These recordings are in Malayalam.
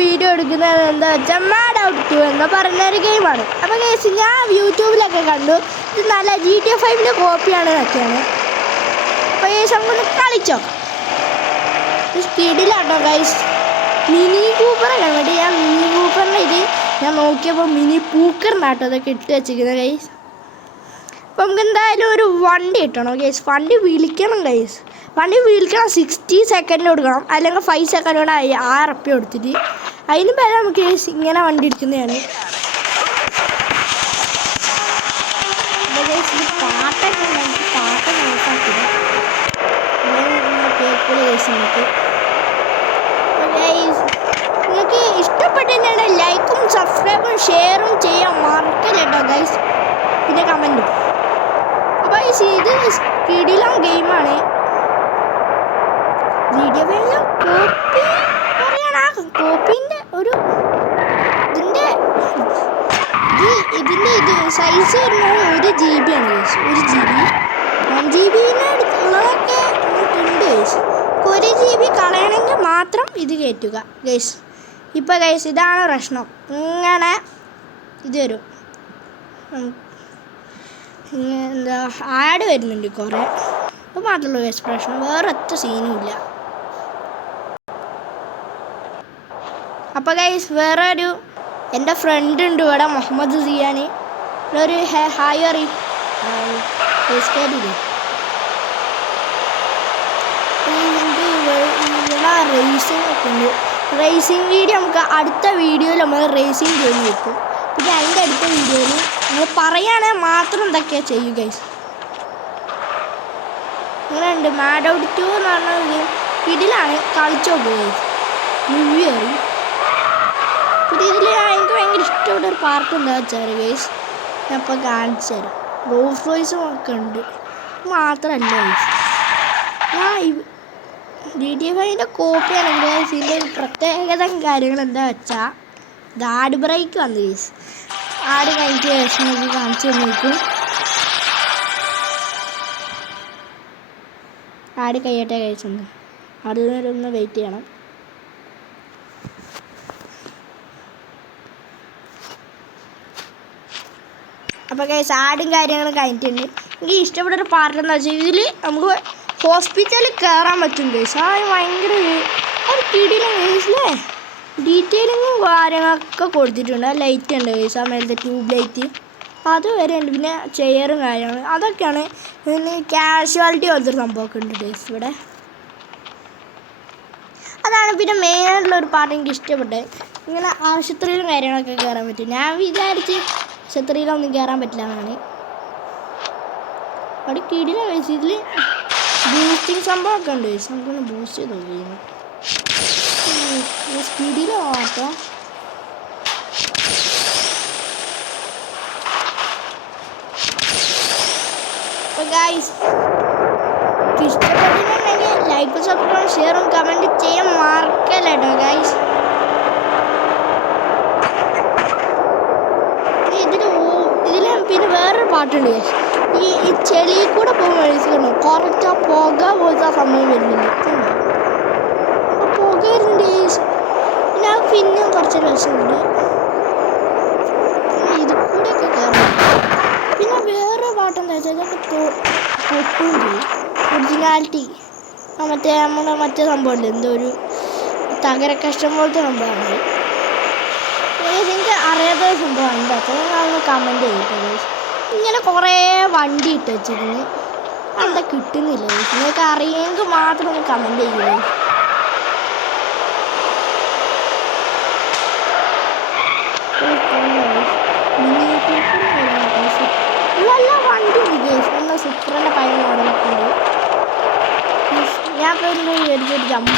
വീഡിയോ എടുക്കുന്നത് എന്താ വെച്ചാൽ മാഡ് ഔട്ട് 2 എന്ന് പറഞ്ഞൊരു ഗെയിമാണ്. അപ്പോൾ ഗൈസ് ഞാൻ യൂട്യൂബിലൊക്കെ കണ്ടു ഇത് നല്ല GTA 5 കോപ്പിയാണ് എന്നൊക്കെയാണ്. അപ്പോൾ ഗൈസ് നമുക്കൊന്ന് കളിച്ചോ. സ്പീഡിലാട്ടോ ഗൈസ്. മിനി കൂപ്പറൊക്കെ വേണ്ടി ഞാൻ മിനി കൂപ്പറിൻ്റെ ഇത് ഞാൻ നോക്കിയപ്പോൾ മിനി പൂക്കറിനാട്ടോ അതൊക്കെ ഇട്ട് വെച്ചിരിക്കുന്നത് ഗൈസ്. അപ്പം നമുക്ക് എന്തായാലും ഒരു വണ്ടി കിട്ടണം ഗൈസ്. വണ്ടി വിളിക്കണം ഗൈസ്. വണ്ടി വിളിക്കണം 60 സെക്കൻഡ് കൊടുക്കണം, അല്ലെങ്കിൽ 5 സെക്കൻഡ് കൊണ്ട് 6 ഉറുപ്പിക കൊടുത്തിട്ട്. അതിന് പേരെ നമുക്ക് ഗൈസ് ഇങ്ങനെ വണ്ടി എടുക്കുന്നതാണ്. പാട്ടൊക്കെ നോക്കാക്കില്ല കേൾക്കുള്ളൂ ഗൈസ്. നിങ്ങൾക്ക് ഇഷ്ടപ്പെട്ടിട്ടുണ്ടെങ്കിൽ ലൈക്കും സബ്സ്ക്രൈബും ഷെയറും ചെയ്യാൻ മറക്കല്ലേട്ടോ ഗൈസ്. പിന്നെ കമൻറ്റും. അപ്പോൾ ഇത് കിടിലം ഗെയിമാണ്. വീഡിയോ ഗെയിമിൽ കോപ്പി പറയണ കോപ്പീൻ്റെ ഒരു ഇതിൻ്റെ ഇത് സൈസ് വരുന്നത് 1 GB ആണ് ഗൈസ്. 1 GB 1 GB ഉള്ളതൊക്കെ ഉണ്ട് ഗൈസ്. 1 GB കളയണമെങ്കിൽ മാത്രം ഇത് കയറ്റുക ഗൈസ്. ഇപ്പോൾ ഗൈസ് ഇതാണ് പ്രശ്നം. ഇങ്ങനെ ഇത് വരും, എന്താ ആഡ് വരുന്നുണ്ട് കുറേ. അപ്പോൾ മാത്രമല്ല ഗൈസ് പ്രശ്നം, വേറെ ഒറ്റ സീനും ഇല്ല. അപ്പോൾ ഗൈസ് വേറെ ഒരു എൻ്റെ ഫ്രണ്ട് ഉണ്ട് ഇവിടെ, മുഹമ്മദ് സിയാൻ. ഒരു ഹായ് അറി റേസിംഗ് ഒക്കെ ഉണ്ട്. റേസിംഗ് വീഡിയോ നമുക്ക് അടുത്ത വീഡിയോയിൽ നമ്മൾ റേസിംഗ് ചെയ്ത് വെക്കും. പിന്നെ അതിൻ്റെ അടുത്ത വീഡിയോയിൽ നമ്മൾ പറയുകയാണെങ്കിൽ മാത്രം എന്തൊക്കെയാണ് ചെയ്യുക ഗൈസ്. അങ്ങനെ ഉണ്ട്. മാഡ് ഔട്ട് 2 എന്ന് പറഞ്ഞ ഇതിലാണ് കളിച്ചു നോക്കുക ഗൈസ്. റിവ്യൂ അറിയും. പിന്നെ ഇതിൽ എനിക്ക് ഭയങ്കര ഇഷ്ടപ്പെട്ട ഒരു പാർട്ട് എന്താ വെച്ചാൽ ഗൈസ് ഞാൻ ഇപ്പോൾ കാണിച്ചു തരാം. റോസ് റോയ്സും ഒക്കെ ഉണ്ട്. മാത്രമല്ല ഗൈസ് ഞാൻ GTA 5 കോപ്പിയാണെങ്കിൽ ഇതിൻ്റെ പ്രത്യേകത കാര്യങ്ങൾ എന്താ വെച്ചാൽ ഇത് ആഡ് ബ്രേക്ക് വന്നു ഗൈസ്. ആഡ് കഴിഞ്ഞിട്ട് ശേഷം നമുക്ക് കാണിച്ചു തന്നിരിക്കും. ആഡ് കഴിയട്ടെ കഴിച്ചെന്ന് അതിനൊന്ന് വെയിറ്റ് ചെയ്യണം. അപ്പോൾ ഗൈസ് ആടും കാര്യങ്ങളും കഴിഞ്ഞിട്ടുണ്ട്. എനിക്ക് ഇഷ്ടപ്പെട്ടൊരു പാർട്ട് എന്താ വെച്ചാൽ ഇതിൽ നമുക്ക് ഹോസ്പിറ്റലിൽ കയറാൻ പറ്റും ഗൈസ്. ആ ഭയങ്കര ഒരു കിടിലം ഗൈസിലെ ഡീറ്റെയിലിങ്ങും കാര്യങ്ങളൊക്കെ കൊടുത്തിട്ടുണ്ട്. ലൈറ്റ് ഉണ്ട് ഗൈസ്, ആ മേലത്തെ ട്യൂബ് ലൈറ്റ് അത് വരെ ഉണ്ട്. പിന്നെ ചെയറും കാര്യങ്ങളും അതൊക്കെയാണ്. പിന്നെ കാഷ്വാലിറ്റി പോലത്തെ ഒരു സംഭവമൊക്കെ ഉണ്ട് ഗൈസ് ഇവിടെ. അതാണ് പിന്നെ മെയിനായിട്ടുള്ളൊരു പാർട്ട് എനിക്ക് ഇഷ്ടപ്പെട്ടത്. ഇങ്ങനെ ആശുപത്രിയിലും കാര്യങ്ങളൊക്കെ കയറാൻ പറ്റും. ഞാൻ വിചാരിച്ച് ആശുപത്രിയിലൊന്നും കയറാൻ പറ്റില്ല എന്നാണ്. അവിടെ കിടില ഗൈസ്. ഇതിൽ ബൂസ്റ്റിങ് സംഭവമൊക്കെ ഉണ്ട് ഗൈസ്. നമുക്കൊന്ന് ബൂസ്റ്റ് ചെയ്ത് നോക്കിയിരുന്നു. സ്പീഡിലാട്ടോ. അപ്പോൾ ഗൈസ് ഇഷ്ടപ്പെട്ടിട്ടുണ്ടെങ്കിൽ ലൈക്കും സബ്സ്ക്രൈബും ഷെയറും കമൻറ്റ് ചെയ്യാൻ മറക്കല്ലേട്ടോ ഗൈസ്. ഇതിൽ പിന്നെ വേറൊരു പാട്ടുണ്ട് ഗൈസ്. ഈ ചെളിയിൽ കൂടെ പോകുമ്പോൾ കഴിച്ചിട്ടുണ്ടോ കുറച്ച് പുക പോലത്തെ സംഭവം വരുന്നുണ്ട്. അപ്പോൾ പുക വരുന്നുണ്ട് ഗൈസ്. പിന്നെ അത് പിന്നെയും കുറച്ച് രസമുണ്ട്. ഇത് കൂടെയൊക്കെ കയറും. പിന്നെ വേറെ പാട്ടെന്താ വെച്ചാൽ ഇതൊക്കെ പൊട്ടുണ്ട് ഒറിജിനാലിറ്റി. മറ്റേ സംഭവമുണ്ട്, എന്തോ ഒരു തകര കഷ്ടം പോലത്തെ സംഭവമാണ്. എനിക്ക് അറിയാത്ത സംഭവമാണ്. അപ്പോൾ ഞാനൊന്ന് കമൻറ്റ് ചെയ്തിട്ട് ഇങ്ങനെ കുറേ വണ്ടി ഇട്ട് വെച്ചിരുന്നു. എന്താ കിട്ടുന്നില്ല. നിങ്ങൾക്ക് അറിയെങ്കിൽ മാത്രം ഒന്ന് കമൻറ്റ് ചെയ്യുക. നല്ല വണ്ടി ഉണ്ട് ഗൈസ്. എന്നാൽ സൂപ്പറിൻ്റെ പഴയ മോഡലൊക്കെ ഉണ്ട്. ഞാൻ ഇപ്പോൾ ഒരു ജമ്പ്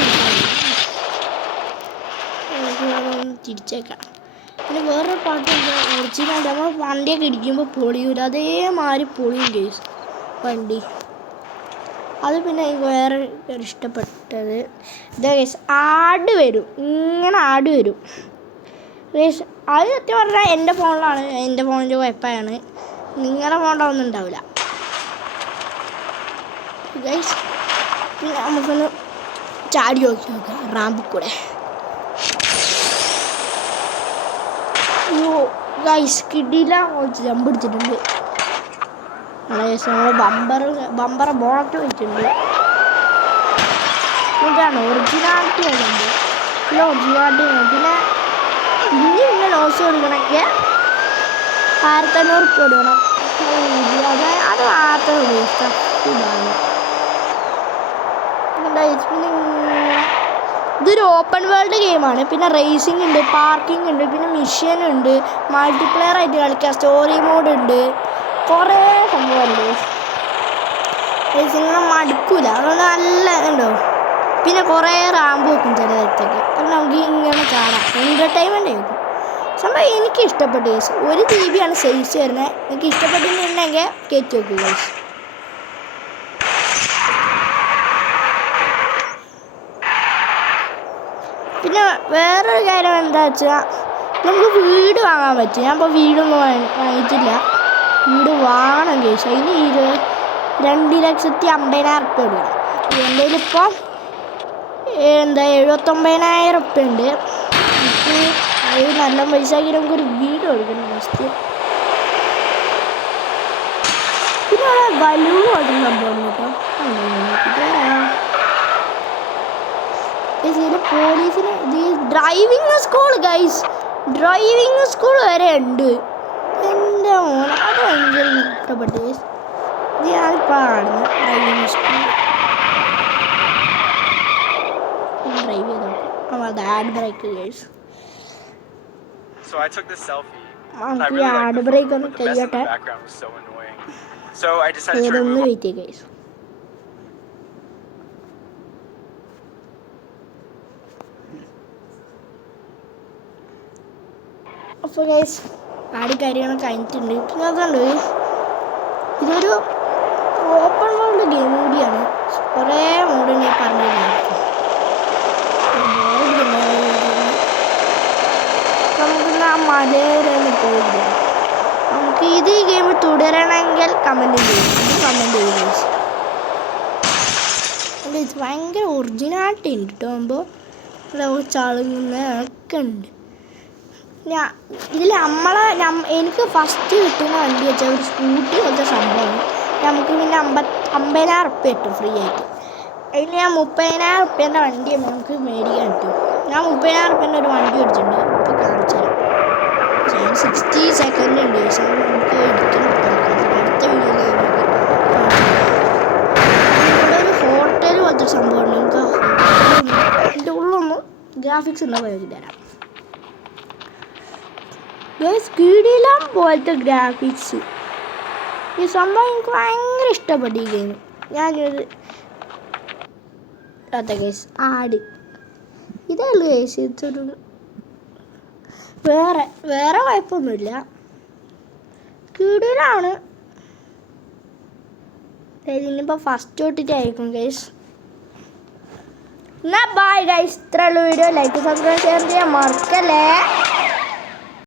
ഒന്ന് തിരിച്ചേക്കാം. പിന്നെ വേറൊരു പാട്ട് ഒറിജിനൽ നമ്മൾ വണ്ടിയൊക്കെ ഇടിക്കുമ്പോൾ പൊളിയൂല, അതേമാതിരി പൊളിയും ഗൈസ് വണ്ടി. അത് പിന്നെ വേറെ ഇഷ്ടപ്പെട്ടത് ഇതാ ഗൈസ്. ആഡ് വരും, ഇങ്ങനെ ആഡ് വരും ഗൈസ്. അത് സത്യം പറഞ്ഞാൽ എൻ്റെ ഫോണിലാണ്, എൻ്റെ ഫോണിൻ്റെ കുഴപ്പമാണ്. നിങ്ങളുടെ ഫോണിലൊന്നും ഉണ്ടാവില്ല ഗൈസ്. പിന്നെ നമുക്കൊന്ന് ചാടി നോക്കി നോക്കാം റാമ്പിൽ കൂടെ. അയ്യോ ഗൈസ് കിടില ജമ്പ് പിടിച്ചിട്ടുണ്ട്. ബമ്പർ ബോണറ്റ് വെച്ചിട്ടുണ്ട്. ഇതാണ് ഒറിജിനാലിറ്റി ആയതുണ്ട്. പിന്നെ ഒറിജിനാലിറ്റി പിന്നെ പിന്നെ ലോസ് കൊടുക്കണമെങ്കിൽ 1500 കൊടുക്കണം. അത് മാത്രമേ ഉപയോഗിക്കാം. ഇതാണ് പിന്നെ ഇതൊരു ഓപ്പൺ വേൾഡ് ഗെയിമാണ്. പിന്നെ റേസിംഗ് ഉണ്ട്, പാർക്കിംഗ് ഉണ്ട്, പിന്നെ മിഷൻ ഉണ്ട്, മൾട്ടിപ്ലെയർ ആയിട്ട് കളിക്കാം, സ്റ്റോറി മോഡ് ഉണ്ട്, കുറേ സംഭവമുണ്ട്. റേസിംഗ് മടുക്കൂല, അതുകൊണ്ട് നല്ല ഉണ്ടോ. പിന്നെ കുറേ റാമ്പ് വെക്കും ചില നേരത്തേക്ക്. അപ്പം നമുക്ക് ഇങ്ങനെ കാണാം, എൻ്റർടൈൻമെൻ്റ് ആയിരിക്കും സംഭവം. എനിക്ക് ഇഷ്ടപ്പെട്ടു ഗൈസ്. 1 GB ആണ് സൈസ് വരുന്നത്. എനിക്ക് ഇഷ്ടപ്പെട്ടിട്ടുണ്ടെങ്കിൽ കയറ്റി വെക്കും ഗൈസ്. പിന്നെ വേറൊരു കാര്യം എന്താ വെച്ചാൽ നമുക്ക് വീട് വാങ്ങാൻ പറ്റും. ഞാൻ ഇപ്പോൾ വീടൊന്നും വാങ്ങിയിട്ടില്ല. വീട് വാങ്ങണം ഗൈസ്. അതിന് 2,50,000 കൊടുക്കണം. എൻ്റെ കയ്യിലിപ്പോൾ 79,000 ഉണ്ട്. അത് നല്ല പൈസ ആക്കി നമുക്കൊരു വീട് കൊടുക്കണം ഫസ്റ്റ്. പിന്നെ ബലൂൺ കൊടുക്കുന്ന സംഭവം കേട്ടോ. പോലീസിന് driving school guys, driving school വരെ ഉണ്ട്. എൻ്റെ മോനെ അത് ഭയങ്കര ഇഷ്ടപ്പെട്ടു. ഇത് ഞാനിപ്പോൾ കാണുന്നത് ഡ്രൈവിംഗ് സ്കൂൾ. ഡ്രൈവ് ചെയ്തോട്ടെ. Ad break guys. So I took this selfie. I really liked the photo, but the mess in the background was so annoying. So I decided to remove all. Guys. അപ്പോൾ ഗൈസ് ആട് കാര്യങ്ങൾ കഴിഞ്ഞിട്ടുണ്ട്. പിന്നെ അതുകൊണ്ട് ഇതൊരു ഓപ്പൺ വേൾഡ് ഗെയിം കൂടിയാണ്. കുറേ മോഡ് ഞാൻ പറഞ്ഞിരുന്നു. നമുക്കിന്ന് ആ മലയിലൊന്നും പോയില്ല. നമുക്ക് ഇത് ഈ ഗെയിം തുടരണമെങ്കിൽ കമൻറ്റ് ചെയ്യും. ഇത് ഭയങ്കര ഒറിജിനാലിറ്റി ഉണ്ട് കേട്ടോ. ആകുമ്പോൾ ചളുങ്ങുന്നതൊക്കെ ഉണ്ട്. ഇതിൽ എനിക്ക് ഫസ്റ്റ് കിട്ടുന്ന വണ്ടി വെച്ചാൽ ഒരു സ്കൂട്ടി പോലത്തെ സംഭവമാണ്. നമുക്ക് പിന്നെ 50,000 കിട്ടും ഫ്രീ ആയിട്ട്. അതിന് ഞാൻ 30,000 വണ്ടി നമുക്ക് മേടിക്കാൻ കിട്ടും. ഞാൻ 30,000 ഒരു വണ്ടി മേടിച്ചിട്ടുണ്ട്. ഇപ്പോൾ കാണിച്ചു തരാം. 60 സെക്കൻഡ് ഉണ്ട്. പക്ഷേ നമുക്ക് ഇരിക്കണം. അടുത്ത വീഡിയോയിൽ ഇവിടെ ഒരു ഹോട്ടൽ പോലത്തെ സംഭവമുണ്ട്. നമുക്ക് അതിൻ്റെ ഉള്ളൊന്നും ഗ്രാഫിക്സ് ഉണ്ടോ എനിക്ക് തരാം. കിടിലം പോലത്തെ ഗ്രാഫിക്സ്. ഈ സംഭവം എനിക്ക് ഭയങ്കര ഇഷ്ടപ്പെട്ടു ഈ ഗെയിം. ഞാനൊരു കേസ് ആട് ഇതേ ഉള്ളു കേസ്. ഇതൊരു വേറെ കുഴപ്പമൊന്നുമില്ല. കിടിലാണ്. ഇനിയിപ്പോൾ ഫസ്റ്റ് തൊട്ടിട്ടായിരിക്കും ഗൈസ്. എന്നാ ബൈ ഗൈസ്. ഇത്രയുള്ള വീഡിയോ ലൈക്ക് സബ്സ്ക്രൈബ് ഷെയർ ചെയ്യാൻ മറക്കല്ലേ.